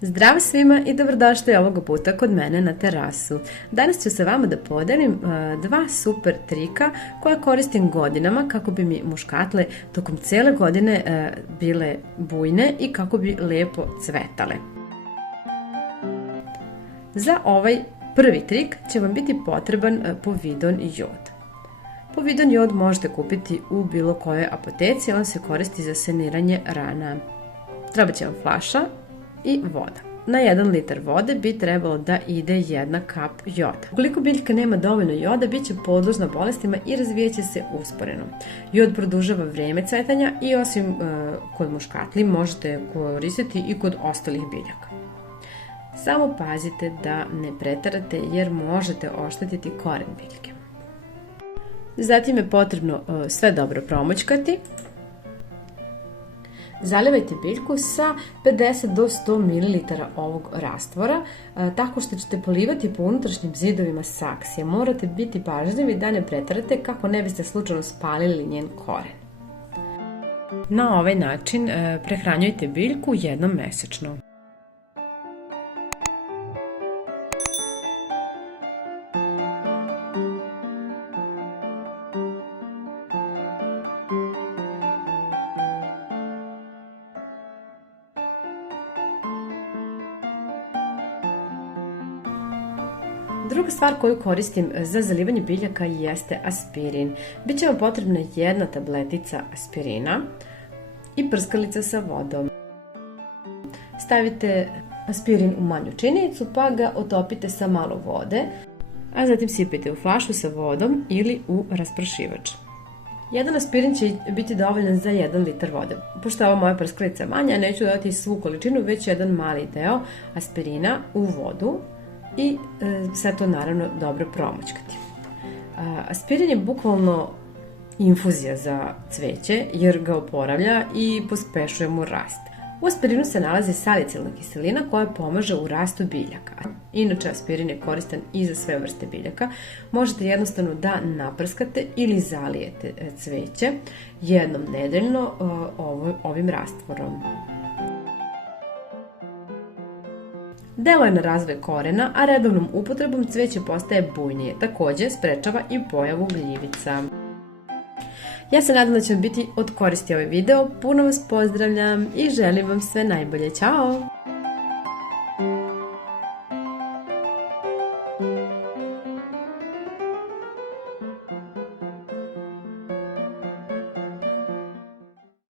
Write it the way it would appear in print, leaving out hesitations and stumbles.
Zdravo svima i dobrodošli ovoga puta kod mene na terasu. Danas ću sa vama da podelim dva super trika koja koristim godinama kako bi mi muškatle tokom cele godine bile bujne i kako bi lepo cvetale. Za ovaj prvi trik će vam biti potreban povidon jod. Povidon jod možete kupiti u bilo kojoj apoteci, on se koristi za saniranje rana. Treba će vam flaša i voda. Na 1 litar vode bi trebalo da ide 1 kap joda. Ukoliko biljka nema dovoljno joda, bit će podložna bolestima i razvijaće se usporeno. Jod produžava vreme cvetanja i osim kod muškatli možete koristiti i kod ostalih biljaka. Samo pazite da ne preterate jer možete oštetiti koren biljke. Zatim je potrebno sve dobro promućkati. Zalivajte biljku sa 50 do 100 ml ovog rastvora tako što ćete polivati po unutrašnjim zidovima saksije. Morate biti pažljivi da ne preterate kako ne biste slučajno spalili njen koren. Na ovaj način prehranjujte biljku jednom mesečno. Druga stvar koju koristim za zalivanje biljaka jeste aspirin. Biće vam potrebna 1 tabletica aspirina i prskalica sa vodom. Stavite aspirin u manju činicu pa ga otopite sa malo vode, a zatim sipajte u flašu sa vodom ili u raspršivač. 1 aspirin će biti dovoljan za 1 litar vode. Pošto je ova moja prskalica manja, neću dodati svu količinu, već jedan mali deo aspirina u vodu i sve to naravno dobro promućkati. Aspirin je bukvalno infuzija za cveće jer ga oporavlja i pospešuje mu rast. U aspirinu se nalazi salicilna kiselina koja pomaže u rastu biljaka. Inače, aspirin je koristan i za sve vrste biljaka. Možete jednostavno da naprskate ili zalijete cveće jednom nedeljno ovim rastvorom. Deluje na razvoj korena, a redovnom upotrebom cveće postaje bujnije. Takođe, sprečava i pojavu gljivica. Ja se nadam da će vam biti od koristi ovaj video. Puno vas pozdravljam i želim vam sve najbolje. Ćao!